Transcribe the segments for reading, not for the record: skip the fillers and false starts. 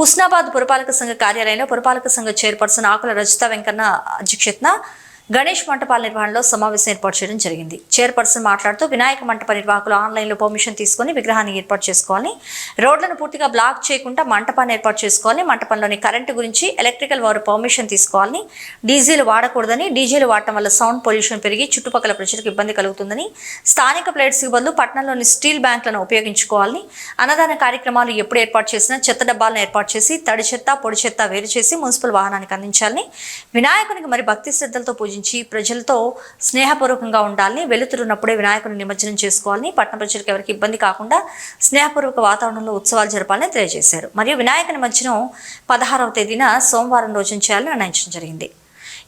హుస్నాబాద్ పురపాలక సంఘ కార్యాలయంలో పురపాలక సంఘ చైర్పర్సన్ ఆకుల రజిత వెంకన్న అధ్యక్షతన గణేష్ మంటపాల నిర్వహణలో సమావేశం ఏర్పాటు చేయడం జరిగింది. చైర్పర్సన్ మాట్లాడుతూ వినాయక మంటప నిర్వాహకులు ఆన్లైన్లో పర్మిషన్ తీసుకుని విగ్రహాన్ని ఏర్పాటు చేసుకోవాలని, రోడ్లను పూర్తిగా బ్లాక్ చేయకుండా మంటపాన్ని ఏర్పాటు చేసుకోవాలని, మంటపంలోని కరెంటు గురించి ఎలక్ట్రికల్ వారు పర్మిషన్ తీసుకోవాలని, డీజీలు వాడకూడదని, డీజీలు వాడటం వల్ల సౌండ్ పొల్యూషన్ పెరిగి చుట్టుపక్కల ప్రజలకు ఇబ్బంది కలుగుతుందని, స్థానిక ప్లేట్స్కి బదులు పట్టణంలోని స్టీల్ బ్యాంకులను ఉపయోగించుకోవాలని, అన్నదాన కార్యక్రమాలు ఎప్పుడు ఏర్పాటు చేసినా చెత్త డబ్బాలను ఏర్పాటు చేసి తడి చెత్త పొడి చెత్త వేరు చేసి మున్సిపల్ వాహనానికి అందించాలని, వినాయకునికి మరి భక్తి శ్రద్ధలతో పూజించి ప్రజలతో స్నేహపూర్వకంగా ఉండాలని, వెలుతురున్నప్పుడే వినాయకుని నిమజ్జనం చేసుకోవాలని, పట్టణ ప్రజలకు ఎవరికి ఇబ్బంది కాకుండా స్నేహపూర్వక వాతావరణంలో ఉత్సవాలు జరపాలని తెలియజేశారు. మరియు వినాయక నిమజ్జనం 16వ తేదీన సోమవారం రోజున చేయాలని నిర్ణయించడం జరిగింది.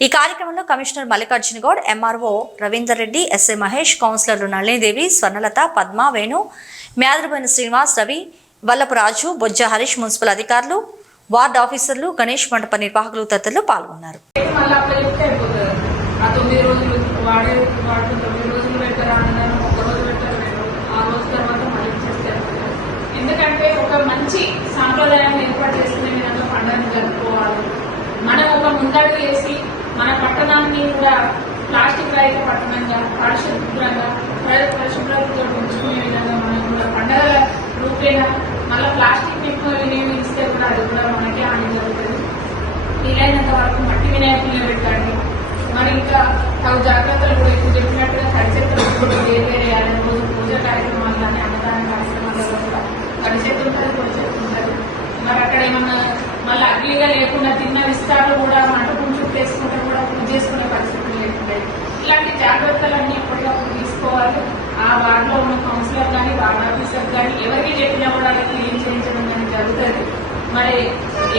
ఈ కార్యక్రమంలో commissioner Mallikarjuna Goud, MRO Ravinder Reddy, SI Mahesh, కౌన్సిలర్లు నళినీదేవి, స్వర్ణలత, పద్మ, వేణు, మ్యాదరబోయిన శ్రీనివాస్, రవి, వల్లపు రాజు, బొజ్జ హరీష్, మున్సిపల్ అధికారులు, వార్డు ఆఫీసర్లు, గణేష్ మండప నిర్వాహకులు తదితరులు పాల్గొన్నారు. 9 రోజులు వాడు 9 రోజులు పెట్టారు, అన్నదానం 1 రోజు పెట్టారు, ఆ రోజు తర్వాత మళ్ళీ చేస్తారు. ఎందుకంటే ఒక మంచి సాంప్రదాయాన్ని ఏర్పాటు చేసుకునే విధంగా పండుగను జరుపుకోవాలి. మనం ఒక ముందడుగు వేసి మన పట్టణాన్ని కూడా ప్లాస్టిక్ రహిత పట్టణంగా, పరిశుభ్రంగా, పరిశుభ్రతతో ఉంచుకునే విధంగా మనం కూడా పండుగల రూపేణ మళ్ళీ ప్లాస్టిక్ వినియోగిస్తే కూడా అది కూడా మనకే హాని జరుగుతుంది. వీలైనంత వరకు మట్టి వినాయకులే పెట్టండి. మరి ఇంకా తగు జాగ్రత్తలు కూడా ఇప్పుడు చెప్పినట్టుగా తడి చెత్తలు వేయాలని, రోజు పూజ కార్యక్రమాలు కానీ అన్నదాన కార్యక్రమాలలో కూడా తడి చెత్త ఉంటుంది, పొడి చెత్త ఉంటుంది. మరి అక్కడ ఏమన్నా మళ్ళీ అగ్లీగా లేకుండా తిన్న విస్తారాలు కూడా మంట పుంచు వేసుకుంటే కూడా పూజ చేసుకునే పరిస్థితులు లేకుంటాయి. ఇలాంటి జాగ్రత్తలన్నీ ఎప్పటికప్పుడు తీసుకోవాలి. ఆ వార్డులో ఉన్న కౌన్సిలర్ కానీ వార్డు ఆఫీసర్ కానీ ఎవరికి చెప్పినా కూడా క్లీన్ చేయించడం కానీ జరుగుతుంది. మరి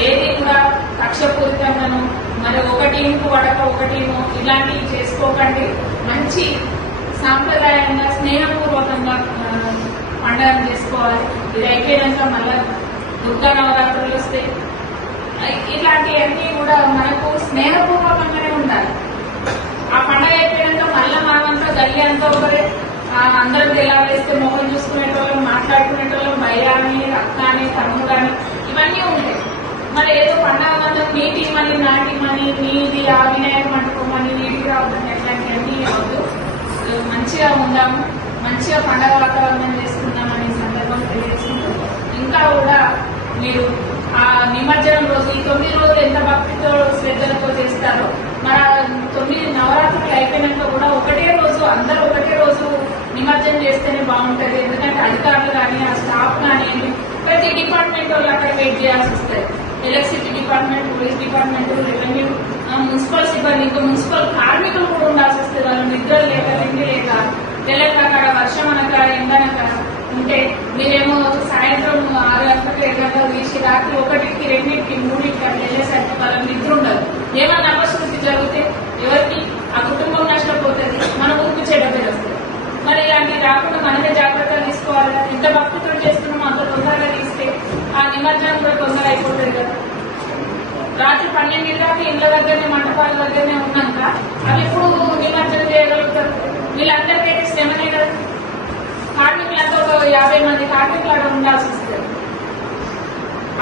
ఏది కూడా కక్షపూరితంగాను మరి ఒక టీంకు వడక ఒక టీము ఇలాంటివి చేసుకోకండి. మంచి సాంప్రదాయంగా స్నేహపూర్వకంగా పండుగను చేసుకోవాలి. ఇది అయిపోయినాక మళ్ళా దుర్గా నవరాత్రులు వస్తాయి. ఇలాంటివన్నీ కూడా మనకు స్నేహపూర్వకంగానే ఉండాలి. ఆ పండుగ అయిపోయినాక మళ్ళీ మనమంతా గల్లి అంతా ఒకరే, అందరం ఎలా వేస్తే మొహం చూసుకునేటోళ్ళం, మాట్లాడుకునేటోళ్ళం, భయాన్ని, రక్తాన్ని, తమ్ముడాన్ని ఇవన్నీ ఉంటాయి. మరి ఏదో పండుగ మందం నీ టీమని నా టీమని నీది ఆ వినాయక మంటపమని నీటికి రావద్దని ఎట్లాంటివన్నీ అవద్దు. మంచిగా ఉందాము, మంచిగా పండుగ వాతావరణం చేసుకుందామని సందర్భంగా తెలియజేసుకుంటూ ఇంకా కూడా మీరు ఆ నిమజ్జనం రోజు ఈ 9 రోజులు ఎంత భక్తితో శ్రద్ధలతో చేస్తారో మరి 9 నవరాత్రులు అయిపోయినాక కూడా ఒకటే రోజు అందరూ ఒకటే రోజు నిమజ్జనం చేస్తేనే బాగుంటుంది. ఎందుకంటే అధికారులు కానీ ఆ స్టాఫ్ కానీ ప్రతి డిపార్ట్మెంట్ వాళ్ళు అక్కడ వెయిట్ చేయాల్సి వస్తుంది. Electricity department, police department, revenue, municipal సిబ్బంది, ఇంకా మున్సిపల్ కార్మికులు కూడా ఉండాల్సి వస్తుంది. వాళ్ళు నిద్ర లేక తిండి లేక తెల్లక వర్షం అనక ఎండనక ఉంటే మీరేమో సాయంత్రం 6 గంటలకు 7 గంటలకు తీసి రాత్రి 1కి 2కి 3కి అట్లా వెళ్ళేసరికి వాళ్ళకి నిద్ర ఉండదు. ఏమన్నా అపశృతి జరిగితే ఎవరికి ఆ కుటుంబం నష్టపోతుంది, మన ఊరికి చెడ్డ పేరు వస్తుంది. మరి ఇలాంటివి రాకుండా మనమే జాగ్రత్తలు తీసుకోవాలి. ఎంత భక్తితో చేస్తున్నామో అంత తొందరగా తీస్తే ఆ నిమజ్జనం కూడా తొందరగా అయిపోతుంది కదా. రాత్రి 12 దాకా ఇండ్ల దగ్గరనే మంటపాల దగ్గరనే ఉన్నాక అవి ఎప్పుడు నిమజ్జనం చేయగలుగుతారు? వీళ్ళందరికైతే శ్రమనే కదా. కార్మికులంతా ఒక 50 మంది కార్మికులు అక్కడ ఉండాల్సి వస్తుంది.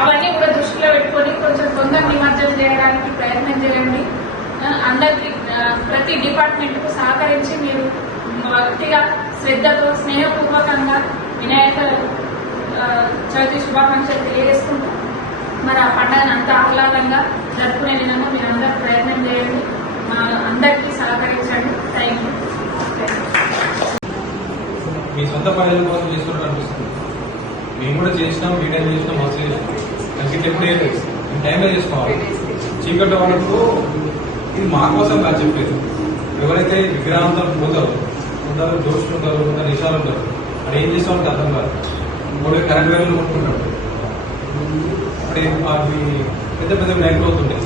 అవన్నీ కూడా దృష్టిలో పెట్టుకొని కొంచెం తొందర నిమజ్జనం చేయడానికి ప్రయత్నం చేయండి. అందరికి ప్రతి డిపార్ట్మెంట్ కు సహకరించి మీరు భక్తిగా శ్రద్ధతో స్నేహపూర్వకంగా వినాయక చవితి శుభాకాంక్షలు తెలియజేసుకుంటూ మరి ఆ పండుగను అంత ఆహ్లాదంగా జరుపుకునే విధంగా మీరు అందరూ ప్రయత్నం చేయండి. అందరికీ సహకరించండి. Thank you. మీ సొంత పనుల కోసం చేస్తున్నట్టు అనిపిస్తుంది. మేము కూడా చేసినాం, వీడియో చేసినాం, మస్తు చేసినాం. మంచి ఎప్పుడే మేము టైంలో చేసుకోవాలి. చీకటి వాళ్ళకు ఇది మా కోసం కాదు చెప్పేది. ఎవరైతే విగ్రహాంతో పోతారో కొందరు జోషులు ఉంటారు, కొందరు నిషాలు ఉంటారు. అది ఏం చేస్తామంటే అర్థం కాదు. మూడు కరెంట్ వైర్లు కొట్టుకుంటాడు. అక్కడ అవి పెద్ద పెద్ద నైట్ అవుతుంటాయి.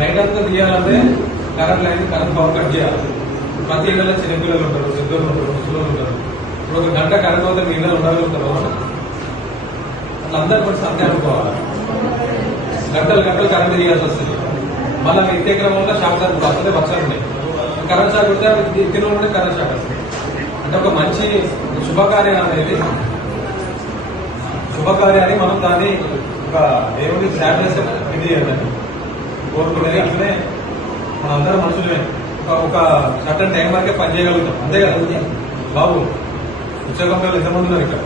నైట్ అంతా తీయాలంటే current line, current power cut చేయాలి. ప్రతి ఇళ్ళలో చిన్నపిల్లలు ఉంటారు, పెద్దలు ఉంటారు, ముసలు ఉంటారు. ఇప్పుడు 1 గంట కరెంట్ అవుతే మీ ఇళ్ళలో ఉండగలుగుతారు. అట్లా అందరు కూడా సంతే అనుకోవాలి. గంటలు గంటలు కరెంట్ తీయాల్సి వస్తుంది. మళ్ళీ నిత్య క్రమంలో షాక్ సార్ వస్తుంది, పక్షాలు ఉన్నాయి. కరెంట్ షాక్ కొడితే తిన ఉంటే కరెంట్ షాక్ వస్తుంది. అంటే ఒక మంచి శుభకార్యం అనేది, శుభకార్యాన్ని మనం దాన్ని ఒక దేవుడి సాడ్నెస్ ఇది చేయదండి కోరుకునేది. అట్లనే మనందరం మనుషులమే, ఒక సర్టన్ టైం వరకే పని చేయగలుగుతాం, అంతే కదా బాబు. ఉద్యోగంలో ఎంతమంది ఉన్నారు ఇక్కడ?